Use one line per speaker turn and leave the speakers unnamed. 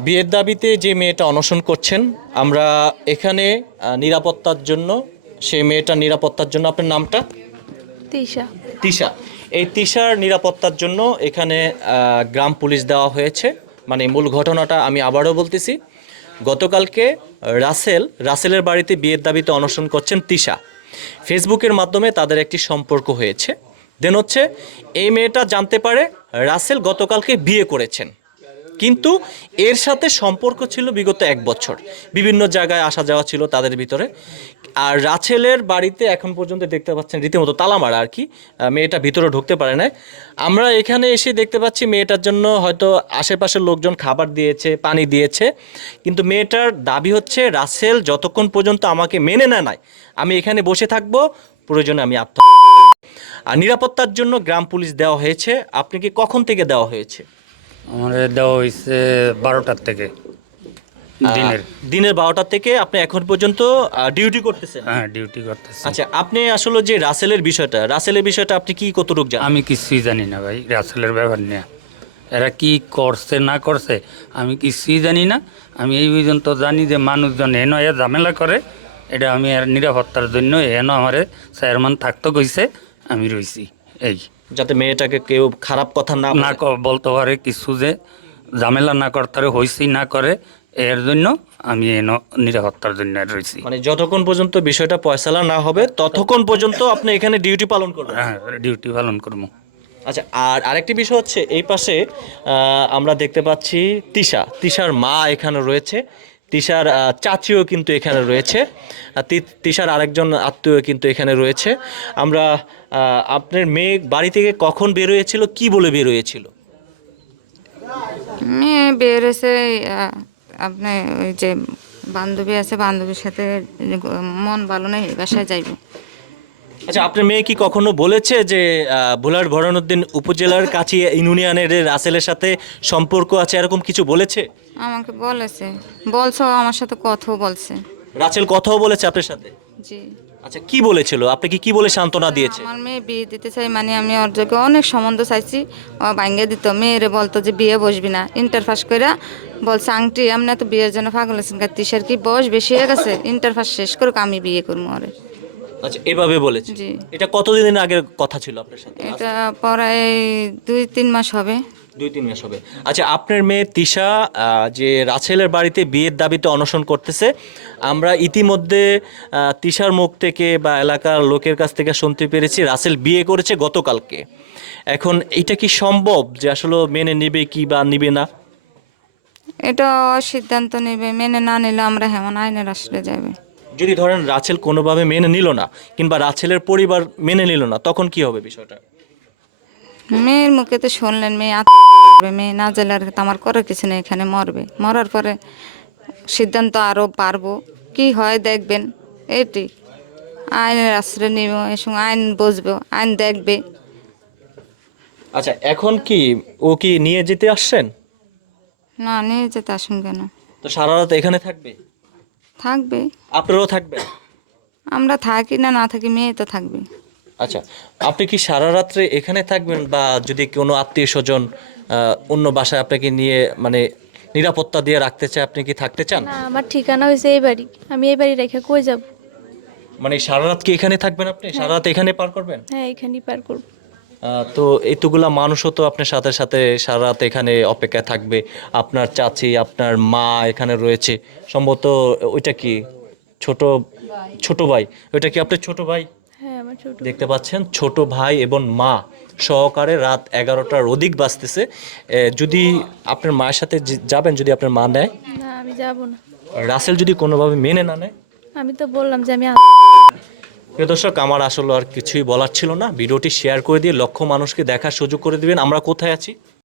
বিয়ের দাবিতে যে মেয়েটা অনশন করছেন, আমরা এখানে নিরাপত্তার জন্য, সেই মেয়েটার নিরাপত্তার জন্য, আপনার নামটা?
তিশা।
তিশা। এই তিশার নিরাপত্তার জন্য এখানে গ্রাম পুলিশ দেওয়া হয়েছে। মানে মূল ঘটনাটা আমি আবারও বলতেছি, গতকালকে রাসেলের বাড়িতে বিয়ের দাবিতে অনশন করছেন তিশা। ফেসবুকের মাধ্যমে তাদের একটি সম্পর্ক হয়েছে। দেন হচ্ছে এই মেয়েটা জানতে পারে রাসেল গতকালকে বিয়ে করেছেন, কিন্তু এর সাথে সম্পর্ক ছিল বিগত 1 বছর, বিভিন্ন জায়গায় আসা যাওয়া ছিল তাদের ভিতরে। আর রাছেলের বাড়িতে এখন পর্যন্ত দেখতে পাচ্ছেন রীতিমতো তালা মারা আর কি, মেয়েটা ভিতরে ঢুকতে পারে না। আমরা এখানে এসে দেখতে পাচ্ছি মেয়েটার জন্য হয়তো আশেপাশের লোকজন খাবার দিয়েছে, পানি দিয়েছে, কিন্তু মেয়েটার দাবি হচ্ছে রাসেল যতক্ষণ পর্যন্ত আমাকে মেনে না নেয় আমি এখানে বসে থাকবো, প্রয়োজনে আমি আর নিরাপত্তার জন্য গ্রাম পুলিশ দেওয়া হয়েছে। আপনি কি কখন থেকে দেওয়া হয়েছে?
আমাদের দেওয়া হয়েছে 12টার থেকে দিনের।
দিনের 12টা থেকে আপনি এখন পর্যন্ত ডিউটি করতেছেন?
হ্যাঁ, ডিউটি করতেছি।
আচ্ছা, আপনি আসলে যে রাসেলের বিষয়টা আপনি কি কতটুকু জানেন?
আমি কিছুই জানি না ভাই রাসেলের ব্যাপার নিয়ে। এরা কি করছে না করছে আমি কিছুই জানি না। আমি এই পর্যন্ত জানি যে মানুষজন এন এ ঝামেলা করে, এটা আমি আর নিরাপত্তার জন্য এন আমার চেয়ারম্যান থাকতে কইছে, আমি রইছি এই,
যাতে মেয়েটাকে কেউ খারাপ কথা না
না বলতে পারে কিছু, যে ঝামেলা না করতে হয়েছি না করে, এর জন্য আমি এন নিরাপত্তার জন্য রয়েছি।
মানে যতক্ষণ পর্যন্ত বিষয়টা ফয়সালা না হবে ততক্ষণ পর্যন্ত আপনি এখানে ডিউটি পালন করবেন?
হ্যাঁ, ডিউটি পালন করবো।
আচ্ছা, আর আরেকটি বিষয় হচ্ছে এই পাশে আমরা দেখতে পাচ্ছি তিশার মা এখানে রয়েছে, তিশার চাচিও কিন্তু এখানে রয়েছে, তিশার আরেকজন আত্মীয় কিন্তু এখানে রয়েছে। আমরা আপনার মেয়ে বাড়ি থেকে কখন বের হয়েছিল, কি বলে বের হয়েছিল?
মেয়ে বের হয়েছে আপনি ওই যে বান্ধবী আছে, বান্ধবীর সাথে মন ভালো নেই, বাসায় যাইব।
আচ্ছা, আপনার মেয়ে কি কখনো বলেছে যে ভোলার ভরানুদ্দিন উপজেলার কাছে ইউনিয়নের রাসেলের সাথে সম্পর্ক আছে, এরকম কিছু বলেছে?
আমাকে বলেছে, বলছো, আমার সাথে কথাও বলছে।
রাসেল কথাও বলেছে আপনার সাথে?
জি।
আচ্ছা, কি বলেছিল, আপনি কি বলে সান্ত্বনা দিয়েছে?
আমার মেয়ে বিয়ে দিতে চাই, মানে আমি ওর যোগ্য অনেক সম্বন্ধ চাইছি, ও ভাঙ্গে দিত। মেয়েরে বলতো যে বিয়ে বসবি না, ইন্টার পাস করে বলছে আংটি এমনি তো বিয়ের জন্য পাগল আছেন, তিশার কি বয়স বেশি হয়ে গেছে, ইন্টার পাস শেষ করুক, আমি বিয়ে করবো ওরে।
আচ্ছা, এভাবে বলেছে?
জি।
এটা কতদিন আগের কথা ছিল আপনার সাথে?
এটা প্রায় 2-3 মাস হবে।
2-3 মাস হবে। আচ্ছা, আপনার মেয়ে তিশা যে রাছেলের বাড়িতে বিয়ের দাবিতে অনশন করতেছে, আমরা ইতিমধ্যে তিশার মুখ থেকে বা এলাকার লোকের কাছ থেকে শুনতে পেরেছি রাসেল বিয়ে করেছে গতকালকে। এখন এটা কি সম্ভব যে আসলে মেনে নেবে কি বা নিবে না?
এটা সিদ্ধান্ত নেবে, মেনে না নিলে আমরা হেমন আইনের আশ্রয়ে যাবে।
যদি ধরেন রাছেল কোনোভাবে মেনে নিল না, কিংবা রাছেলের পরিবার মেনে নিল না, তখন কি হবে বিষয়টা?
মেয়ের মুখে তো শুনলেন, মেয়ে না জেলে আর তো আমার করার কিছু নেই, এখানে মরবে, মরার পরে সিদ্ধান্ত আরও পারবো, কি হয় দেখবেন। এটি আইনের আশ্রয় নিব, এর সঙ্গে আইন বুঝবো, আইন দেখবে।
আচ্ছা, এখন কি ও কি নিয়ে যেতে আসছেন?
না, নিয়ে যেতে আসুন কেন?
তো সারা রাত এখানে থাকবে?
থাকবে।
আপনারাও থাকবেন?
আমরা থাকি না না থাকি, মেয়ে তো থাকবে।
আচ্ছা, আপনি কি সারা রাত্রে এখানে থাকবেন, বা যদি কোনো আত্মীয় স্বজন অন্য বাসায় আপনাকে নিয়ে মানে নিরাপত্তা দিয়ে রাখতে চায়, আপনি কি থাকতে চান?
না, আমার ঠিকানা হয়েছে এই বাড়ি, আমি এই বাড়ি রেখে কই যাব?
মানে সারা রাত কি এখানে থাকবেন আপনি? সারা রাত এখানে পার করবেন?
হ্যাঁ, এখানেই পার করব।
তো এতগুলা মানুষও তো আপনার সাথে সাথে সারা রাত এখানে অপেক্ষায় থাকবে। আপনার চাচি, আপনার মা এখানে রয়েছে সম্ভবত। ওইটা কি ছোট ছোট ভাই? ওইটা কি আপনার ছোট ভাই?
হ্যাঁ, আমার ছোট।
দেখতে পাচ্ছেন ছোট ভাই এবং মা সহকারে রাত 11টার অধিক বাজতেছে। যদি আপনার মায়ের সাথে যাবেন, যদি আপনার মা নেয়?
না, আমি যাব না।
রাসেল যদি কোনোভাবে মেনে না নেয়?
আমি তো বললাম যে আমি
প্রিয় দর্শক, আমার আসলে আর কিছুই বলার ছিল না। ভিডিওটি শেয়ার করে দিয়ে লক্ষ মানুষকে দেখার সুযোগ করে দিবেন আমরা কোথায় আছি।